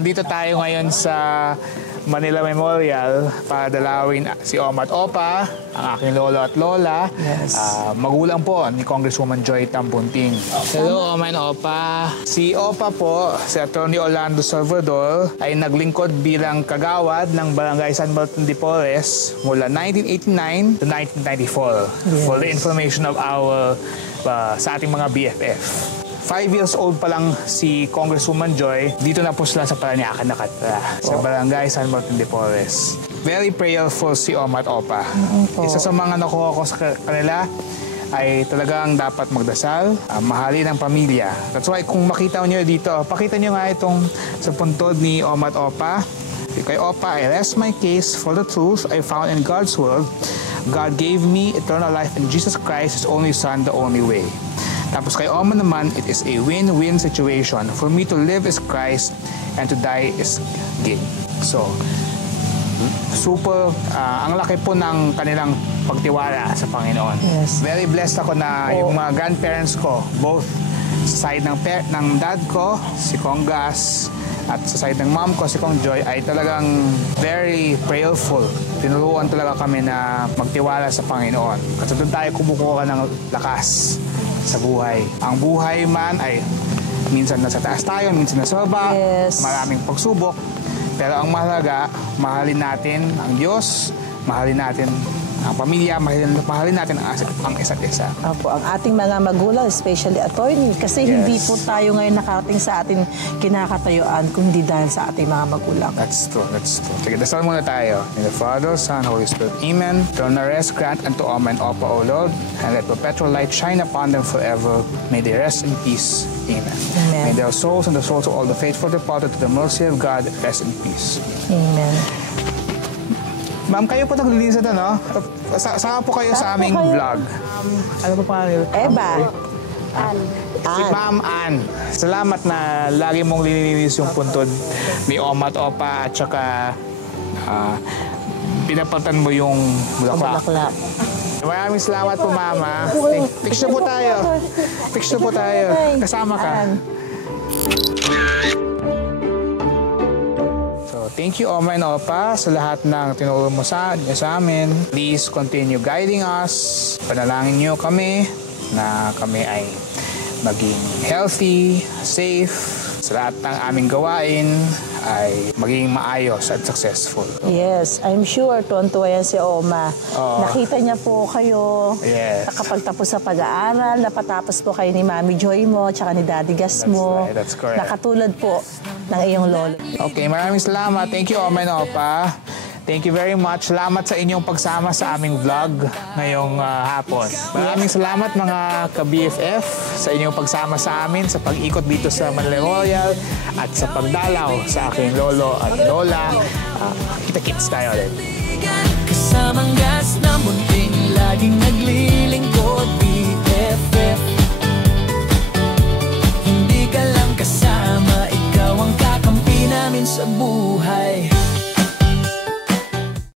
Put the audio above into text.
Nandito tayo ngayon sa Manila Memorial para dalawin si Oma at Opa, ang aking lolo at lola. Yes. Magulang po ni Congresswoman Joy Tambunting. Hello, Oma and Opa. Si Opa po, si Atty. Orlando Salvador, ay naglingkod bilang kagawad ng Barangay San Martin de Porres mula 1989 to 1994. Yes. For the information of our sa ating mga BFF. 5 years old pa lang si Congresswoman Joy, dito na po sila sa Parañaque nakatira, sa Barangay San Martin de Porres. Very prayerful si Oma at Opa. Isa sa mga nakuha ko sa kanila ay talagang dapat magdasal, mahalin ang pamilya. That's why kung makita nyo dito, pakita nyo nga itong sa puntod ni Oma at Opa. Kay Opa, I rest my case for the truth I found in God's word. God gave me eternal life in Jesus Christ, His only Son, the only way. Tapos kay Oma naman, it is a win-win situation. For me to live is Christ and to die is gain. So, super, ang laki po ng kanilang pagtiwala sa Panginoon. Yes. Very blessed ako na yung mga grandparents ko, both sa side ng dad ko, si Kong Gas, at sa side ng mom ko, si Kong Joy, ay talagang very prayerful. Tinuruan talaga kami na magtiwala sa Panginoon. Kasi doon tayo kumukuha ng lakas sa buhay. Ang buhay man ay minsan nasa taas tayo, minsan nasa baba, maraming pagsubok. Pero ang mahalaga, mahalin natin ang Diyos, mahalin natin ang pamilya, mahalin natin ang isa't isa. Opo, ang ating mga magulang, especially attorney, kasi hindi po tayo ngayon nakarating sa ating kinakatayuan kung hindi dahil sa ating mga magulang. That's true, that's true. Sige, dasal muna tayo. In the Father, Son, Holy Spirit, Amen. Eternal rest grant unto Oma and Opa, O Lord, and let perpetual light shine upon them forever. May they rest in peace. Amen. Amen. May their souls and the souls of all the faithful departed to the mercy of God rest in peace. Amen. Ma'am, kayo po naglilinis ito, no? Saka po kayo sa aming vlog. Ano po pangalan? Eva. Si Ma'am Ann. Salamat na lagi mong lininis yung puntod ni Oma at Opa at saka pinapatan mo yung bulaklak. Maraming salamat po, Mama. Picture po tayo. Picture po tayo. Kasama ka. Thank you, Oma and Opa, sa lahat ng tinuro mo sa amin. Please continue guiding us. Panalangin niyo kami na kami ay maging healthy, safe. Sa lahat ng aming gawain ay maging maayos at successful. Yes, I'm sure tuwan-tuwa yan si Oma. Nakita niya po kayo nakapagtapos sa pag-aaral, napatapos po kayo ni Mami Joy mo, tsaka ni Daddy Gas mo. That's correct. Nakatulad po ng iyong lolo. Okay, maraming salamat. Thank you, Oma and Opa. Thank you very much. Salamat sa inyong pagsama sa aming vlog ngayong hapon. Maraming salamat mga ka-BFF sa inyong pagsama sa amin sa pag-ikot dito sa Manila Memorial at sa pagdalaw sa aking lolo at lola. Kita-kits tayo ulit. Kasamang gas na munting laging naglilingkod BFF.